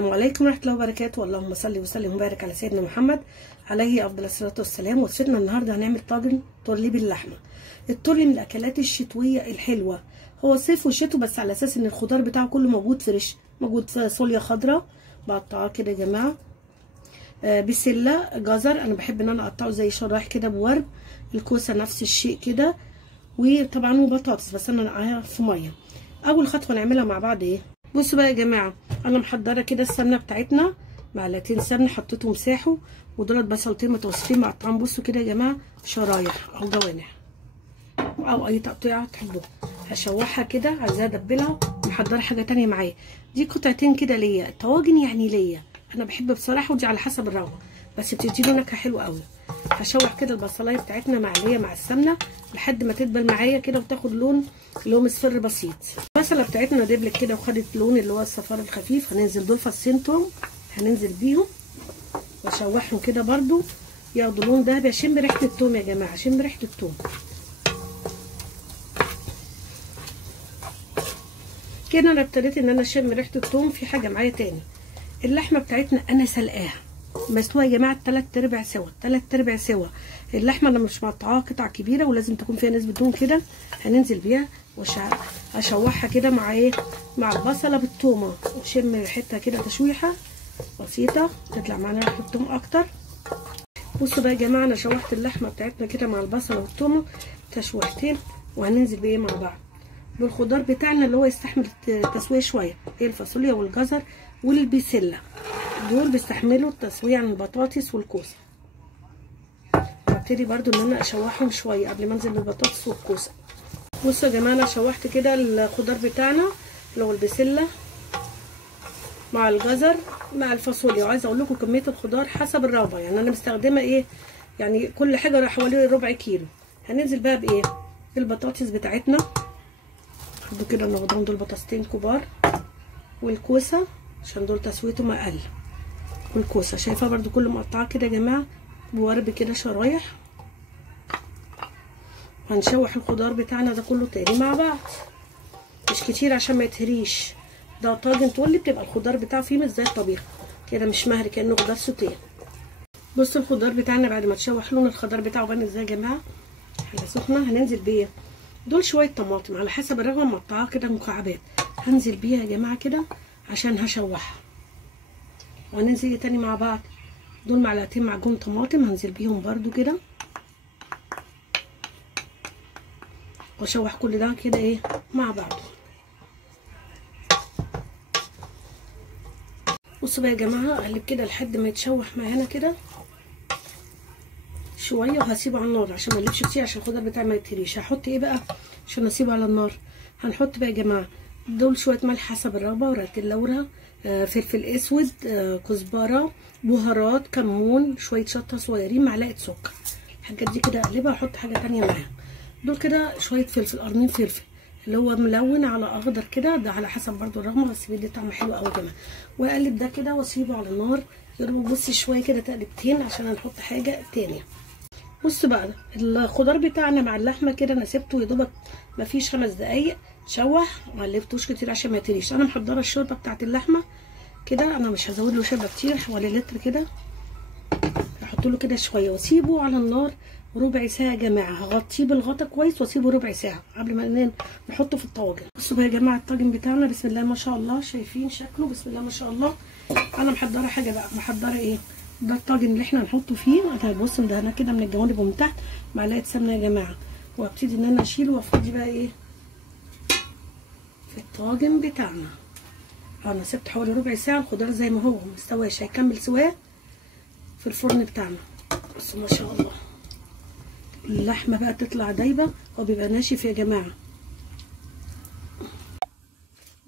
السلام عليكم ورحمة الله وبركاته. اللهم صل وسلم وبارك على سيدنا محمد عليه افضل الصلاة والسلام. وصلنا النهارده هنعمل طاجن تورليه باللحمه. التورلي من الاكلات الشتويه الحلوه، هو صيف وشتو بس على اساس ان الخضار بتاعه كله موجود فريش، موجود فاصوليا خضراء بقطعها كده يا جماعه، بسله، جزر انا بحب ان انا اقطعه زي شرايح كده بورد، الكوسه نفس الشيء كده، وطبعا وبطاطس بس انا نقعها في ميه. اول خطوه نعملها مع بعض ايه؟ بصوا بقى يا جماعه، انا محضره كده السمنه بتاعتنا، معلقتين سمنه حطيتهم ساحوا، ودولت بصلتين متوسطين مقطعين بصوا كده يا جماعه شرايح او جوانح او اي تقطيعه تحبوها. هشوحها كده، عايزاها ادبلها. محضره حاجه تانية معايا، دي قطعتين كده ليا، الطواجن يعني ليا انا بحب بصراحه، ودي على حسب الرغبه بس بتديله نكهه حلوه قوي. هشوح كده البصلايه بتاعتنا معليه مع السمنه لحد ما تدبل معايا كده وتاخد لون اللي هو مصفر بسيط. البصله بتاعتنا دبلت كده وخدت لون اللي هو الصفار الخفيف. هننزل دول فصين توم، هننزل بيهم واشوحهم كده برده ياخدوا لون دهبي. اشم ريحه التوم يا جماعه، اشم ريحه التوم كده. انا ابتديت ان انا اشم ريحه التوم. في حاجه معايا تاني، اللحمه بتاعتنا انا سلقاها مسلوقه يا جماعه 3/4 سوا، 3/4 سوا. اللحمه انا مش مقطعاها قطع كبيره ولازم تكون فيها نسبه دهون كده. هننزل بيها واشوحها كده مع ايه، مع البصله بالثومه، وشم ريحتها كده تشويحه بسيطه تطلع معانا ريحه الثوم اكتر. بصوا بقى يا جماعه، انا شوحت اللحمه بتاعتنا كده مع البصله والثومه تشويحتين، وهننزل بايه مع بعض بالخضار بتاعنا اللي هو يستحمل تسويه شويه، ايه الفاصوليا والجزر والبسله، دول بيستحملوا التسويه عن البطاطس والكوسه. هبتدي برده ان انا اشوحهم شويه قبل ما انزل بالبطاطس والكوسه. بصوا يا جماعه، انا شوحت كده الخضار بتاعنا اللي هو البسله مع الجزر مع الفاصوليا، وعايزه اقول لكم كميه الخضار حسب الرغبه، يعني انا مستخدمه ايه، يعني كل حاجه حوالي ربع كيلو. هننزل بقى بايه، بالبطاطس بتاعتنا برده كده، ناخدهم دول بطاطستين كبار، والكوسه عشان دول تسويتهم اقل، والكوسه شايفاها برده كله مقطعه كده يا جماعه بورب كده شرايح. هنشوح الخضار بتاعنا ده كله تاني مع بعض، مش كتير عشان ما يتهريش. ده طاجن تورلي بتبقى الخضار بتاعه فيه مش زي الطبيخ كده، مش مهري كانه خضار سوتيه. بصوا الخضار بتاعنا بعد ما تشوح لون الخضار بتاعه بان ازاي يا جماعه، حاجه سخنه. هننزل بيه دول شويه طماطم على حسب الرغبه مقطعاها كده مكعبات، هنزل بيها يا جماعه كده عشان هشوحها. وهننزل تاني مع بعض دول معلقتين معجون طماطم، هنزل بيهم برده كده واشوح كل ده كده ايه مع بعض. بصوا بقى يا جماعه، اقلب كده لحد ما يتشوح معانا كده شويه، وهسيبه على النار عشان ما اقلبش كتير عشان الخضار بتاعي ما يتهريش. هحط ايه بقى عشان اسيبه على النار؟ هنحط بقى يا جماعه دول شويه ملح حسب الرغبه، ورقه اللورة، فلفل اسود، كزبره، بهارات، كمون، شويه شطه صغيرين، معلقه سكر. الحاجات دي كده اقلبها واحط حاجه تانية معاها. دول كده شويه فلفل، قرنين فلفل اللي هو ملون على اخضر كده، ده على حسب برده الرغبه بس بيدي طعم حلو قوي يا جماعه. واقلب ده كده واسيبه على النار يضرب بصي شويه كده تقلبتين عشان هنحط حاجه تانية. بصوا بقى الخضار بتاعنا مع اللحمه كده انا سبته يا دوبك مفيش 5 دقايق شوح، ما قلبتوش كتير عشان ما يتريش. انا محضره الشوربه بتاعت اللحمه كده، انا مش هزود له شوربه كتير، حوالي لتر كده. هحط له كده شويه واسيبه على النار ربع ساعه يا جماعه. هغطيه بالغطا كويس واسيبه ربع ساعه قبل ما نحطه في الطاجن. بصوا بقى يا جماعه الطاجن بتاعنا بسم الله ما شاء الله، شايفين شكله بسم الله ما شاء الله. انا محضره حاجه بقى، محضره ايه، ده الطاجن اللي احنا هنحطه فيه. انا بص مدهنه كده من الجوانب ومن تحت معلقه سمنه يا جماعه، وابتدي ان انا اشيله وافضي بقى ايه في الطاجن بتاعنا. انا سبت حوالي ربع ساعه، الخضار زي ما هو مستواش، هيكمل سواه في الفرن بتاعنا. بصوا ما شاء الله اللحمه بقى تطلع دايبه وبيبقى ناشف يا جماعه.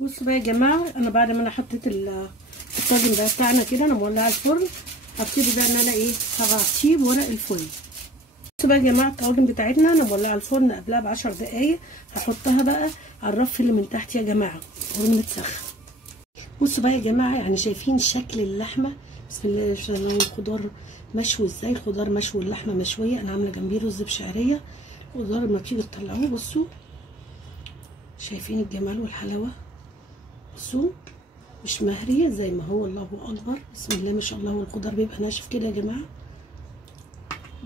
بصوا بقى يا جماعه، انا بعد ما انا حطيت الطاجن ده بتاعنا كده، انا مولعه الفرن، هبتدي بقى ان انا ايه هغطيه بورق الفويل. بصوا بقى يا جماعه الطواجن بتاعتنا انا مولعه الفرن قبلها ب10 دقايق، هحطها بقى على الرف اللي من تحت يا جماعه الفرن متسخن. بصوا بقى يا جماعه، يعني شايفين شكل اللحمه بسم الله ما شاء الله، الخضار مشوي ازاي، الخضار مشوي واللحمه مشويه. انا عامله جنبيه رز بشعريه، الخضار لما تيجي تطلعوه بصوا شايفين الجمال والحلاوه. بصوا مش مهري زي ما هو. الله اكبر، بسم الله ما شاء الله. والخضار بيبقى ناشف كده يا جماعه.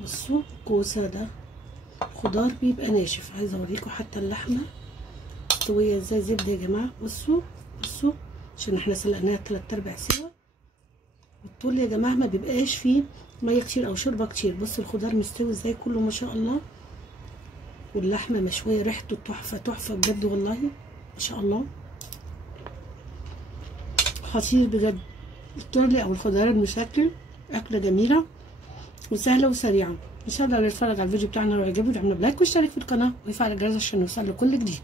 بصوا كوسه ده خضار بيبقى ناشف. عايزه اوريكم حتى اللحمه مستويه ازاي زبده يا جماعه. بصوا بصوا عشان احنا سلقناها 3/4 سوا. والطول يا جماعه ما بيبقاش فيه ميه كتير او شوربه كتير. بصوا الخضار مستوي ازاي كله ما شاء الله. واللحمه مشويه ريحته تحفه تحفه بجد والله ما شاء الله. خطير بجد. التورلي او الخضار المشكل اكله جميله وسهله وسريعه. ان شاء الله اللي يتفرج على الفيديو بتاعنا ويعجبه يعمل لايك ويشترك في القناه ويفعل الجرس عشان يوصل له كل جديد.